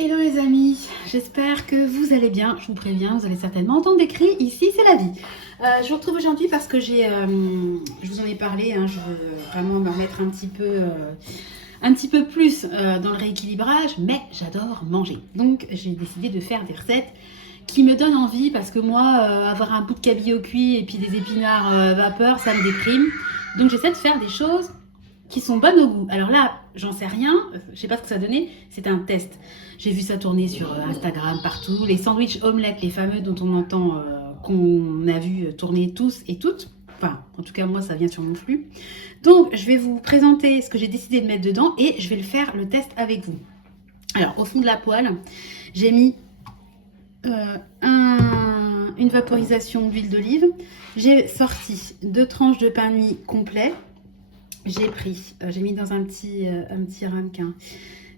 Hello les amis, j'espère que vous allez bien. Je vous préviens, vous allez certainement entendre des cris. Ici, c'est la vie. Je vous retrouve aujourd'hui parce que je vous en ai parlé, hein, je veux vraiment me remettre un petit peu plus dans le rééquilibrage, mais j'adore manger. Donc, j'ai décidé de faire des recettes qui me donnent envie parce que moi, avoir un bout de cabillaud cuit et puis des épinards vapeur, ça me déprime. Donc, j'essaie de faire des choses qui sont bonnes au goût. Alors là, j'en sais rien, je sais pas ce que ça donnait, c'est un test. J'ai vu ça tourner sur Instagram, partout, les sandwichs omelettes, les fameux dont on entend, qu'on a vu tourner tous et toutes. Enfin, en tout cas, moi, ça vient sur mon flux. Donc, je vais vous présenter ce que j'ai décidé de mettre dedans et je vais le faire, le test avec vous. Alors, au fond de la poêle, j'ai mis une vaporisation d'huile d'olive. J'ai sorti 2 tranches de pain de mie complet. J'ai mis dans un petit ramequin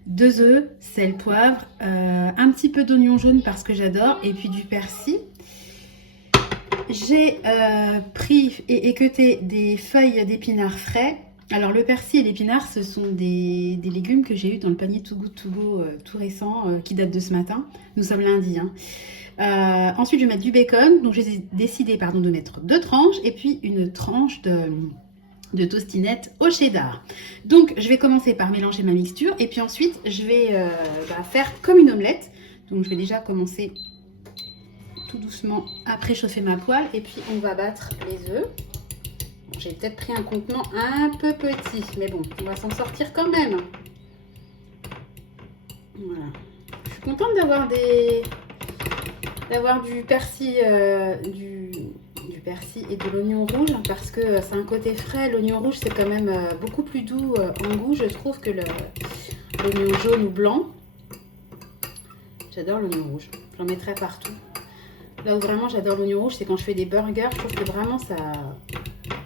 2 œufs, sel, poivre, un petit peu d'oignon jaune parce que j'adore, et puis du persil. J'ai pris et équeuté des feuilles d'épinards frais. Alors le persil et l'épinard, ce sont des légumes que j'ai eu dans le panier Too Good To Go tout récent, qui date de ce matin. Nous sommes lundi. Ensuite, je vais mettre du bacon. Donc j'ai décidé de mettre 2 tranches et puis une tranche de toastinette au cheddar. Donc je vais commencer par mélanger ma mixture et puis ensuite je vais faire comme une omelette. Donc je vais déjà commencer tout doucement à préchauffer ma poêle et puis on va battre les œufs. Bon, j'ai peut-être pris un contenant un peu petit, mais bon, on va s'en sortir quand même. Voilà. Je suis contente d'avoir du persil, du persil et de l'oignon rouge parce que c'est un côté frais. L'oignon rouge, c'est quand même beaucoup plus doux en goût, je trouve, que l'oignon jaune ou blanc. J'adore l'oignon rouge, j'en mettrai partout. Là où vraiment j'adore l'oignon rouge, c'est quand je fais des burgers. Je trouve que vraiment ça...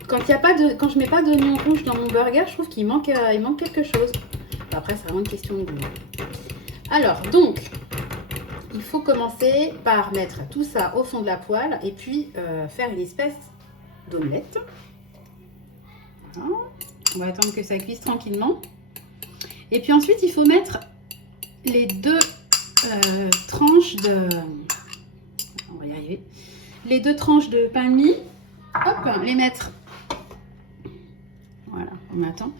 Quand je mets pas d'oignon rouge dans mon burger, je trouve qu'il manque quelque chose. Après, c'est vraiment une question de goût. Alors, donc, il faut commencer par mettre tout ça au fond de la poêle et puis faire une espèce d'omelette. Voilà. On va attendre que ça cuise tranquillement. Et puis ensuite, il faut mettre les 2 tranches de... On va y arriver. Les 2 tranches de pain de mie. Hop, les mettre. Voilà, on attend.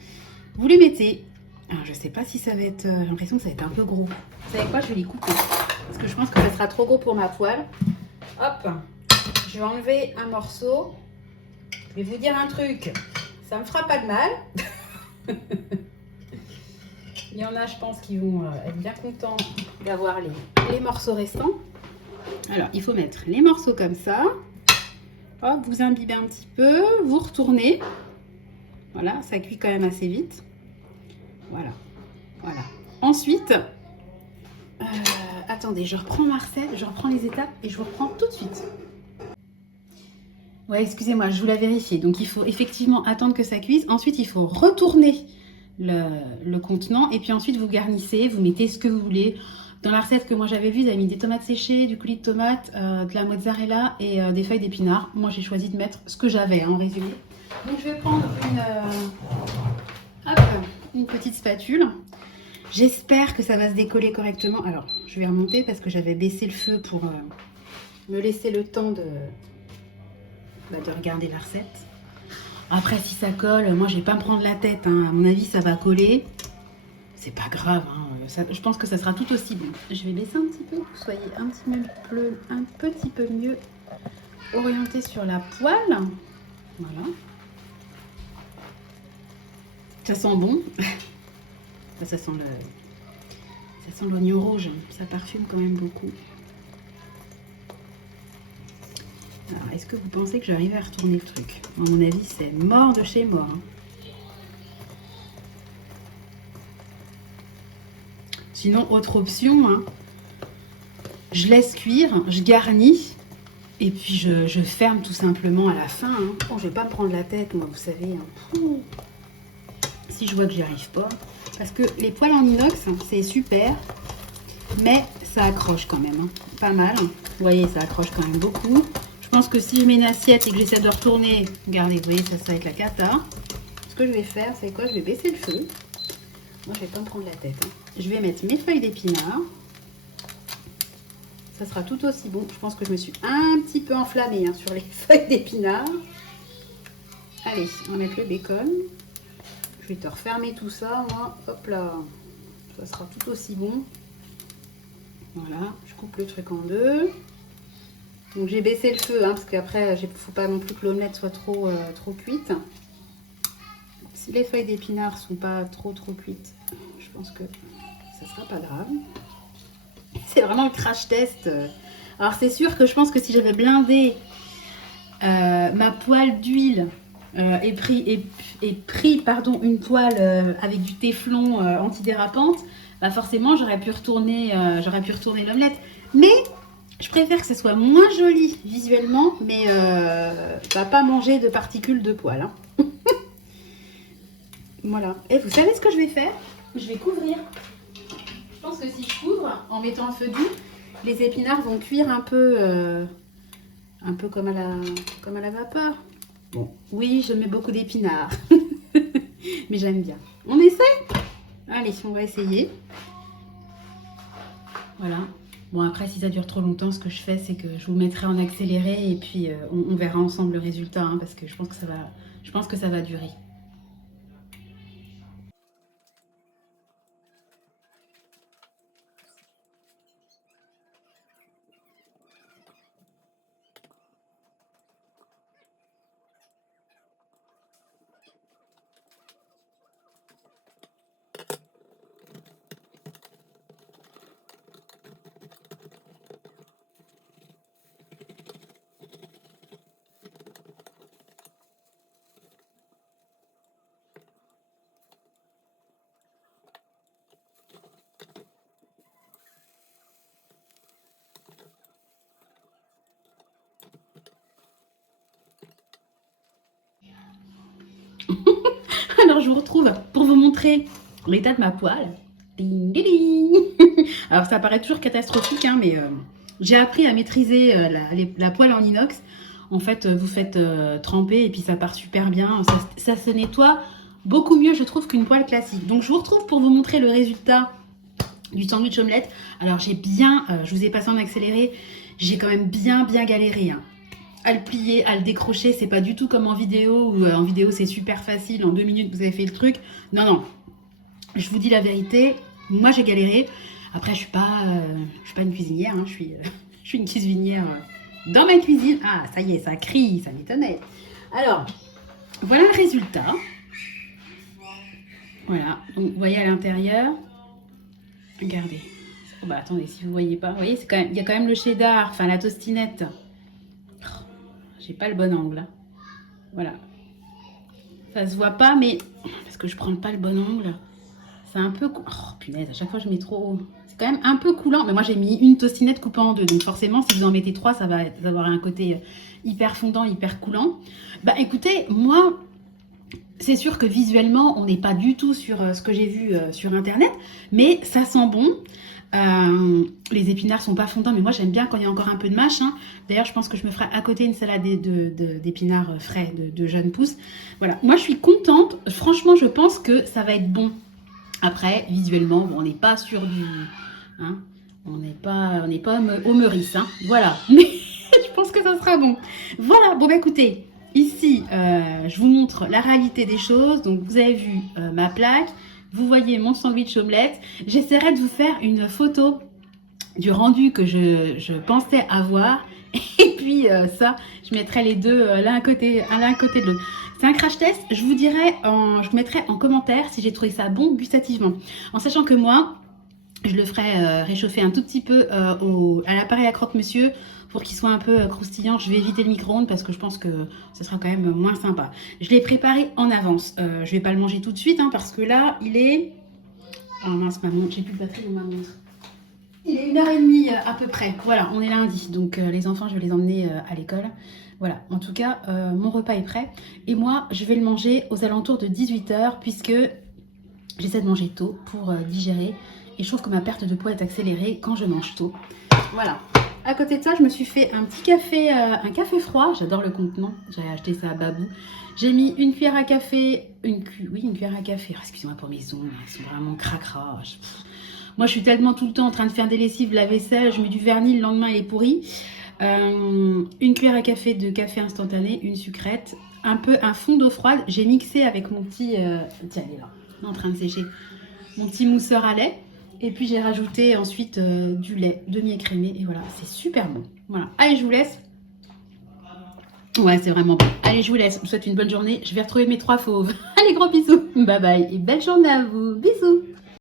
Vous les mettez. Alors, je sais pas si ça va être... J'ai l'impression que ça va être un peu gros. Vous savez quoi? Je vais les couper. Parce que je pense que ça sera trop gros pour ma poêle. Hop, je vais enlever un morceau. Je vais vous dire un truc. Ça me fera pas de mal. Il y en a, je pense, qui vont être bien contents d'avoir les morceaux restants. Alors, il faut mettre les morceaux comme ça. Hop, vous imbibez un petit peu. Vous retournez. Voilà, ça cuit quand même assez vite. Voilà. Voilà. Ensuite, attendez, je reprends ma recette, je reprends les étapes et je vous reprends tout de suite. Ouais, excusez-moi, je vous l'ai vérifié. Donc, il faut effectivement attendre que ça cuise. Ensuite, il faut retourner le contenant et puis ensuite, vous garnissez, vous mettez ce que vous voulez. Dans la recette que moi j'avais vue, j'avais mis des tomates séchées, du coulis de tomate, de la mozzarella et des feuilles d'épinards. Moi, j'ai choisi de mettre ce que j'avais en résumé. Donc, je vais prendre une petite spatule. J'espère que ça va se décoller correctement. Alors, je vais remonter parce que j'avais baissé le feu pour me laisser le temps de regarder la recette. Après, si ça colle, moi, je vais pas me prendre la tête. À mon avis, ça va coller. C'est pas grave. Je pense que ça sera tout aussi bon. Je vais baisser un petit peu pour que vous soyez un petit peu mieux orienté sur la poêle. Voilà. Ça sent bon. Ça sent l'oignon rouge, ça parfume quand même beaucoup. Alors, est-ce que vous pensez que j'arrive à retourner le truc? À mon avis, c'est mort de chez mort. Sinon, autre option, je laisse cuire, je garnis et puis je ferme tout simplement à la fin. Bon, je vais pas me prendre la tête, moi, vous savez. Si je vois que j'y arrive pas. Parce que les poêles en inox, c'est super, mais ça accroche quand même, pas mal. Vous voyez, ça accroche quand même beaucoup. Je pense que si je mets une assiette et que j'essaie de retourner, regardez, vous voyez, ça va être la cata. Ce que je vais faire, c'est quoi? Je vais baisser le feu. Moi, je vais pas me prendre la tête. Je vais mettre mes feuilles d'épinards. ça sera tout aussi bon. Je pense que je me suis un petit peu enflammée hein, sur les feuilles d'épinards. Allez, on va mettre le bacon. Je vais te refermer tout ça, moi. Hop là, ça sera tout aussi bon. Voilà, je coupe le truc en deux. Donc j'ai baissé le feu, hein, parce qu'après, il ne faut pas non plus que l'omelette soit trop cuite. Si les feuilles d'épinards ne sont pas trop cuites, je pense que ça ne sera pas grave. C'est vraiment le crash test. Alors c'est sûr que je pense que si j'avais blindé ma poêle d'huile et pris une poêle avec du téflon antidérapante, bah forcément j'aurais pu retourner l'omelette. Mais je préfère que ce soit moins joli visuellement, mais pas manger de particules de poêle. Hein. Voilà. Et vous savez ce que je vais faire? Je vais couvrir. Je pense que si je couvre en mettant un feu doux, les épinards vont cuire un peu comme à la vapeur. Bon, oui, je mets beaucoup d'épinards, mais j'aime bien. On essaie? Allez, on va essayer. Voilà. Bon, après, si ça dure trop longtemps, ce que je fais, c'est que je vous mettrai en accéléré et puis on verra ensemble le résultat, hein, parce que je pense que ça va durer. Alors, je vous retrouve pour vous montrer l'état de ma poêle. Ding, ding, ding. Alors, ça paraît toujours catastrophique, hein, mais j'ai appris à maîtriser la poêle en inox. En fait, vous faites tremper et puis ça part super bien. Ça se nettoie beaucoup mieux, je trouve, qu'une poêle classique. Donc, je vous retrouve pour vous montrer le résultat du sandwich omelette. Alors, je vous ai passé en accéléré, j'ai quand même bien galéré, hein, à le plier, à le décrocher. C'est pas du tout comme en vidéo, où en vidéo c'est super facile, en 2 minutes vous avez fait le truc. Non, je vous dis la vérité, moi j'ai galéré. Après je suis pas une cuisinière, hein, je suis une cuisinière dans ma cuisine. Ah ça y est, ça crie, ça m'étonnait. Alors, voilà le résultat. Voilà, donc vous voyez à l'intérieur, regardez. Oh, bah attendez, si vous voyez pas, vous voyez, il y a quand même le cheddar, enfin la tostinette. J'ai pas le bon angle. Hein. Voilà. Ça se voit pas, mais parce que je prends pas le bon angle. C'est un peu... Oh punaise, à chaque fois je mets trop... C'est quand même un peu coulant. Mais moi j'ai mis une tostinette coupée en deux. Donc forcément, si vous en mettez 3, ça va avoir un côté hyper fondant, hyper coulant. Bah écoutez, moi... C'est sûr que visuellement, on n'est pas du tout sur ce que j'ai vu sur Internet. Mais ça sent bon. Les épinards sont pas fondants, mais moi j'aime bien quand il y a encore un peu de mâche. Hein. D'ailleurs, je pense que je me ferai à côté une salade d'épinards frais de jeunes pousses. Voilà, moi je suis contente. Franchement, je pense que ça va être bon. Après, visuellement, bon, on n'est pas sur du... Hein, on n'est pas au Meurice. Hein. Voilà, mais je pense que ça sera bon. Voilà, bon bah écoutez, ici, je vous montre la réalité des choses. Donc vous avez vu ma plaque. Vous voyez mon sandwich omelette. J'essaierai de vous faire une photo du rendu que je pensais avoir. Et puis ça, je mettrai les deux l'un à côté de l'autre. C'est un crash test. Je vous mettrai en commentaire si j'ai trouvé ça bon gustativement. En sachant que moi, je le ferai réchauffer un tout petit peu à l'appareil à croque-monsieur pour qu'il soit un peu croustillant. Je vais éviter le micro-ondes parce que je pense que ce sera quand même moins sympa. Je l'ai préparé en avance. Je vais pas le manger tout de suite hein, parce que là, il est... Oh mince, ma montre, j'ai plus de batterie dans ma montre. Il est 1h30 à peu près. Voilà, on est lundi. Donc les enfants, je vais les emmener à l'école. Voilà, en tout cas, mon repas est prêt. Et moi, je vais le manger aux alentours de 18h puisque j'essaie de manger tôt pour digérer. Et je trouve que ma perte de poids est accélérée quand je mange tôt. Voilà. À côté de ça, je me suis fait un petit café, un café froid. J'adore le contenant. J'ai acheté ça à Babou. J'ai mis une cuillère à café, une cuillère à café. Oh, excusez-moi pour mes ongles, ils sont vraiment cracra. Moi, je suis tout le temps en train de faire des lessives, la vaisselle, je mets du vernis, le lendemain, il est pourri. Une cuillère à café de café instantané, une sucrète, un fond d'eau froide. J'ai mixé avec mon petit... tiens, il est là, en train de sécher. Mon petit mousseur à lait. Et puis, j'ai rajouté ensuite du lait demi-écrémé. Et voilà, c'est super bon. Voilà. Allez, je vous laisse. Ouais, c'est vraiment bon. Allez, je vous laisse. Je vous souhaite une bonne journée. Je vais retrouver mes 3 fauves. Allez, gros bisous. Bye bye. Et belle journée à vous. Bisous.